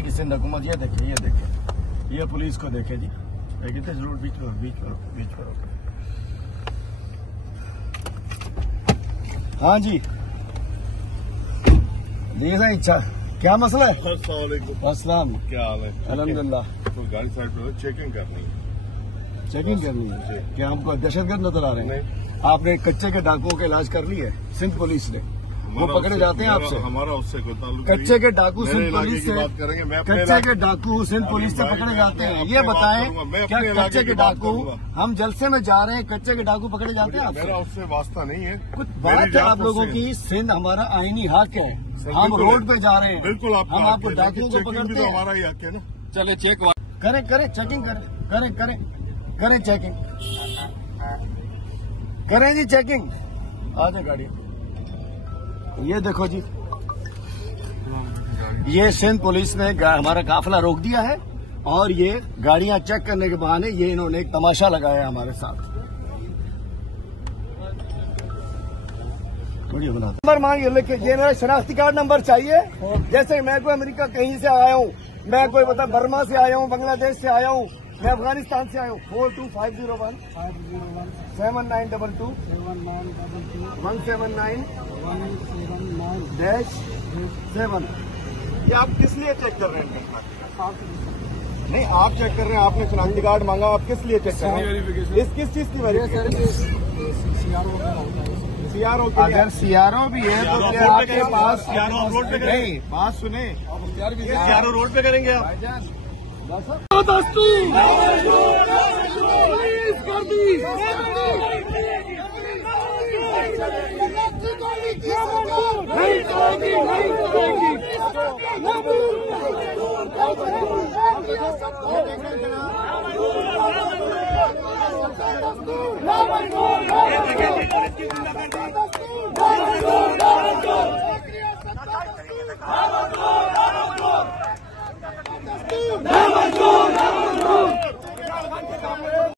करेगी सिंध हुकूमत। ये देखे, ये पुलिस को देखे जी, कितने जरूर बीच पर रोके। हाँ जी जी सही। अच्छा क्या मसला है? अस्सलाम, क्या हाल है? अल्हम्दुलिल्लाह। तो गाड़ी साइड पर चेकिंग करनी है। चेकिंग करनी है? क्या हमको दहशतगर्द नजर आ रहे हैं? नहीं। आपने कच्चे के डाकुओं का इलाज कर ली है सिंध पुलिस ने? वो पकड़े जाते हैं आपसे? हमारा उससे कोई ताल्लुक कच्चे के डाकू सिंध पुलिस से, बात करेंगे। मैं कच्चे के डाकू सिंध पुलिस से पकड़े जाते हैं? ये बताएं क्या कच्चे के डाकू, हम जलसे में जा रहे हैं, कच्चे के डाकू पकड़े जाते हैं आपसे? मेरा उससे वास्ता नहीं है। कुछ बात है आप लोगों की। सिंध हमारा आईनी हक है, हम रोड पे जा रहे हैं, बिल्कुल हम आपको डाकुओं को पकड़ते हैं। हमारा ही हक है ना। चले चेक करें चेकिंग करें चेकिंग करें जी चेकिंग। आ जाए गाड़ी। ये देखो जी, ये सिंध पुलिस ने हमारा काफिला रोक दिया है और ये गाड़ियां चेक करने के बहाने ये इन्होंने एक तमाशा लगाया हमारे साथ। वीडियो बनाते नंबर मांगिए, लिखे ये मेरा शनाख्ती कार्ड नंबर चाहिए। जैसे मैं कोई अमेरिका कहीं से आया हूँ, मैं कोई मतलब बर्मा से आया हूँ, बांग्लादेश से आया हूँ, मैं अफगानिस्तान से आया हूँ। 42501 7922 179 -7। ये आप किस लिए चेक कर रहे हैं? नहीं, आप चेक कर रहे हैं, आपने शनाख्ती कार्ड मांगा, आप किस लिए चेक कर रहे हैं? इस किस चीज की वेरिफिकेशन? सीआरओ की। अगर सीआरओ भी है तो क्या आपके पास रोड पे नहीं? बात सुने, सीआरओ रोड पे करेंगे आप? नहीं